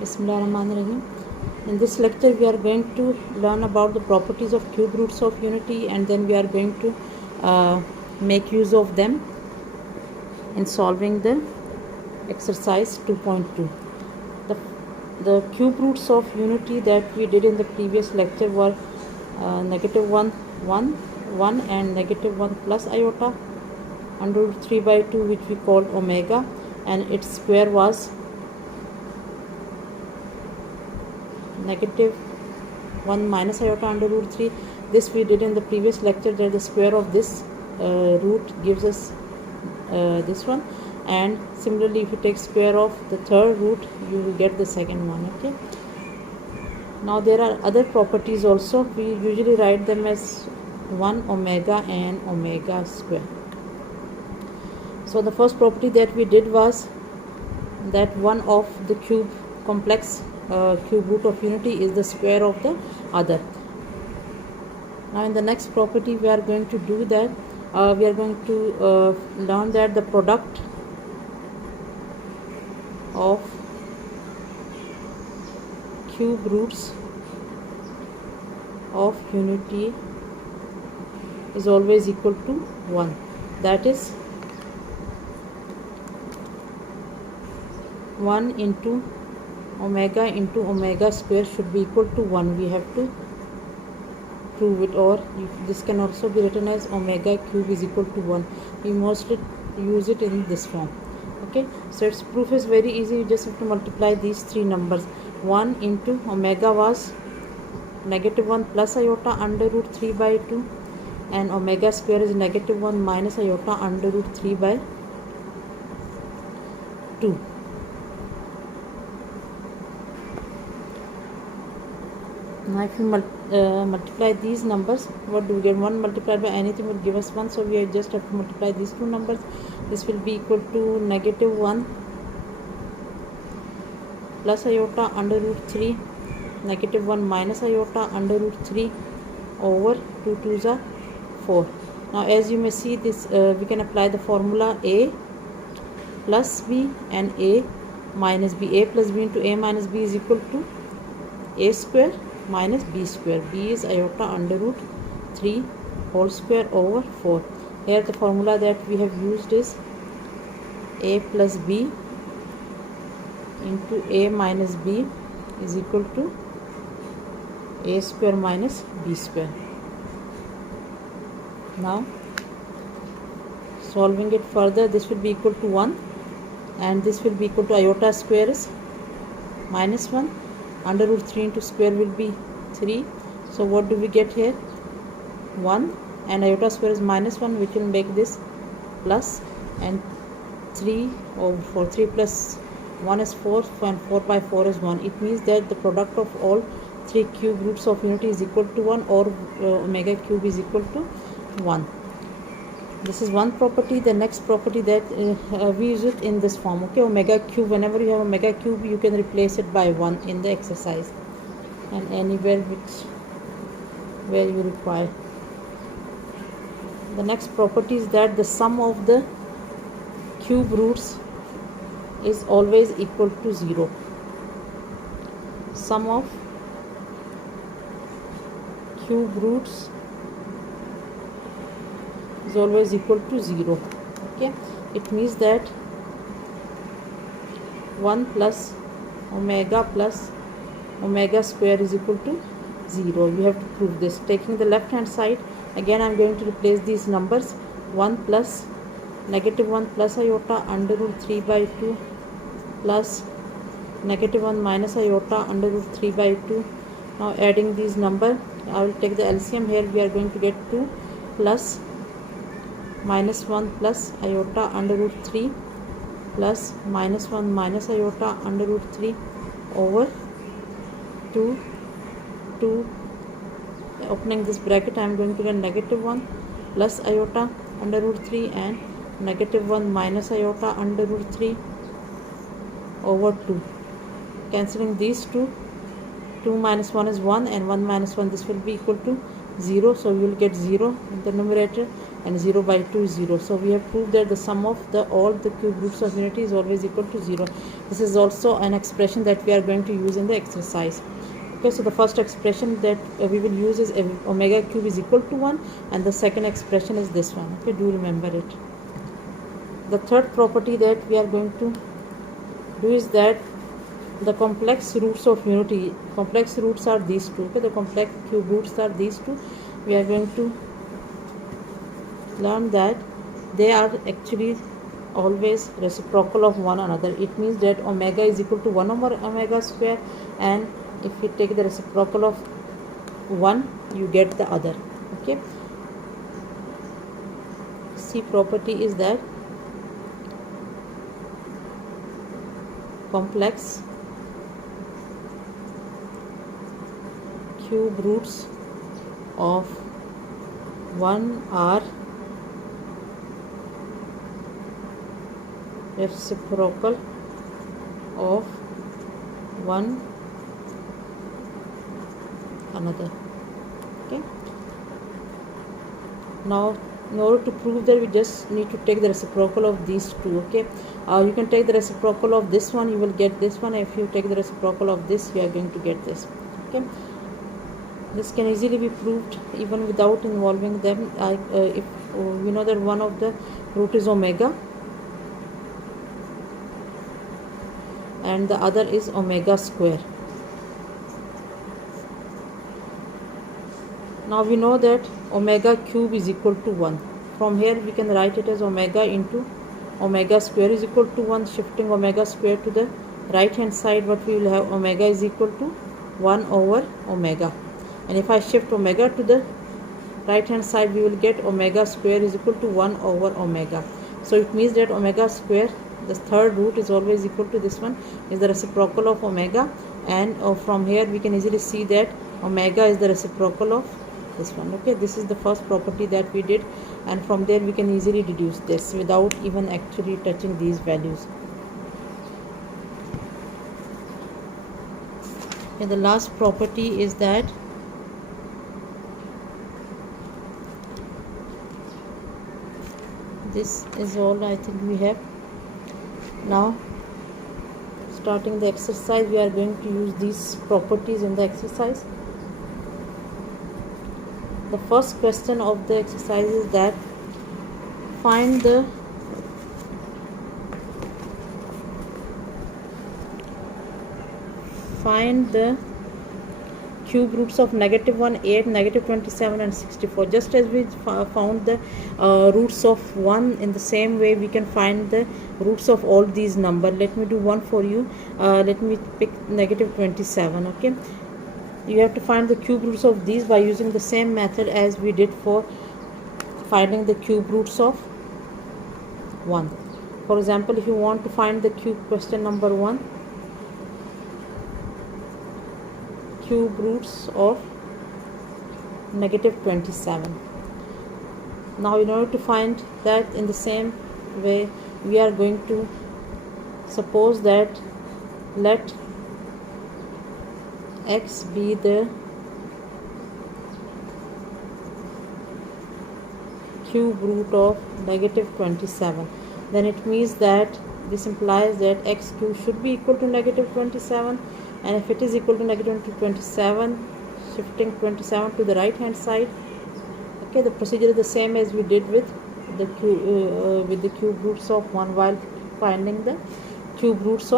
Bismillahirrahmanirrahim. In this lecture we are going to learn about the properties of cube roots of unity, and then we are going to make use of them in solving the exercise 2.2. The cube roots of unity that we did in the previous lecture were negative 1, 1, 1 and negative 1 plus iota under root 3 by 2, which we called omega, and its square was negative 1 minus iota under root 3. This we did in the previous lecture, that the square of this root gives us this one, and similarly if you take square of the third root you will get the second one. Okay, now there are other properties also. We usually write them as 1 omega and omega square. So the first property that we did was that one of the cube complex cube root of unity is the square of the other. Now in the next property we are going to do that, we are going to learn that the product of cube roots of unity is always equal to 1. That is 1 into omega square should be equal to 1. We have to prove it, or this can also be written as omega cube is equal to 1. We mostly use it in this form. Okay, so its proof is very easy. You just have to multiply these three numbers. 1 into omega was negative 1 plus iota under root 3 by 2, and omega square is negative 1 minus iota under root 3 by 2. Now if you multiply these numbers, what do we get? 1 multiplied by anything will give us 1, so we just have to multiply these two numbers. This will be equal to negative 1 plus iota under root 3, negative 1 minus iota under root 3 over 2 2s are 4. Now as you may see, this we can apply the formula a plus b and a minus b. A plus b into a minus b is equal to a square minus b square. B is iota under root 3 whole square over 4. Here the formula that we have used is a plus b into a minus b is equal to a square minus b square. Now solving it further, this will be equal to 1 and this will be equal to iota square is minus 1. Under root 3 into square will be 3. So what do we get here? 1, and iota square is minus 1, which will make this plus, and 3 over 4. 3 plus 1 is 4, and 4 by 4 is 1. It means that the product of all three cube roots of unity is equal to 1, or omega cube is equal to 1. This is one property. The next property that we use it in this form. Okay, omega cube, whenever you have omega cube you can replace it by 1 in the exercise and anywhere where you require. The next property is that the sum of the cube roots is always equal to 0. Sum of cube roots is always equal to 0. Okay, it means that 1 plus omega square is equal to 0. We have to prove this. Taking the left hand side, again I am going to replace these numbers. 1 plus negative 1 plus iota under root 3 by 2 plus negative 1 minus iota under root 3 by 2. Now adding these numbers, I will take the LCM. Here we are going to get 2 plus minus 1 plus iota under root 3 plus minus 1 minus iota under root 3 over 2. Opening this bracket, I am going to get negative 1 plus iota under root 3 and negative 1 minus iota under root 3 over 2. Cancelling these two, 2 minus 1 is 1 and 1 minus 1, this will be equal to 0. So we will get 0 in the numerator and 0 by 2 is 0. So we have proved that the sum of all the cube roots of unity is always equal to 0. This is also an expression that we are going to use in the exercise. Okay, so the first expression that we will use is omega cube is equal to 1, and the second expression is this one. Okay, do remember it. The third property that we are going to do is that the complex roots of unity, complex roots are these two. Okay, the complex cube roots are these two. We are going to learn that they are actually always reciprocal of one another. It means that omega is equal to 1 over omega square, and if we take the reciprocal of one, you get the other. Okay, C property is that complex cube roots of 1 are reciprocal of one another. Okay, now in order to prove that, we just need to take the reciprocal of these two. Okay, you can take the reciprocal of this one, you will get this one. If you take the reciprocal of this, you are going to get this. Okay, this can easily be proved even without involving them. If we know that one of the root is omega and the other is omega square. Now we know that omega cube is equal to 1. From here we can write it as omega into omega square is equal to 1. Shifting omega square to the right hand side, what we will have, omega is equal to 1 over omega. And if I shift omega to the right hand side, we will get omega square is equal to 1 over omega. So it means that omega square, the third root, is always equal to this one, is the reciprocal of omega. And from here we can easily see that omega is the reciprocal of this one. Okay, this is the first property that we did, and from there we can easily deduce this without even actually touching these values. And the last property is that this is all I think we have. Now starting the exercise, we are going to use these properties in the exercise. The first question of the exercise is that find the cube roots of -1, 8, -27 and 64. Just as we found the roots of 1, in the same way we can find the roots of all these numbers. Let me do one for you. Let me pick -27. Okay, you have to find the cube roots of these by using the same method as we did for finding the cube roots of 1. For example, if you want to find the question number 1, cube roots of -27. Now in order to find that, in the same way we are going to suppose that let x be the cube root of -27. Then it means that this implies that x cube should be equal to -27, and if it is equal to -27, shifting 27 to the right hand side. Okay, the procedure is the same as we did with the cube roots of 1 while finding the cube roots of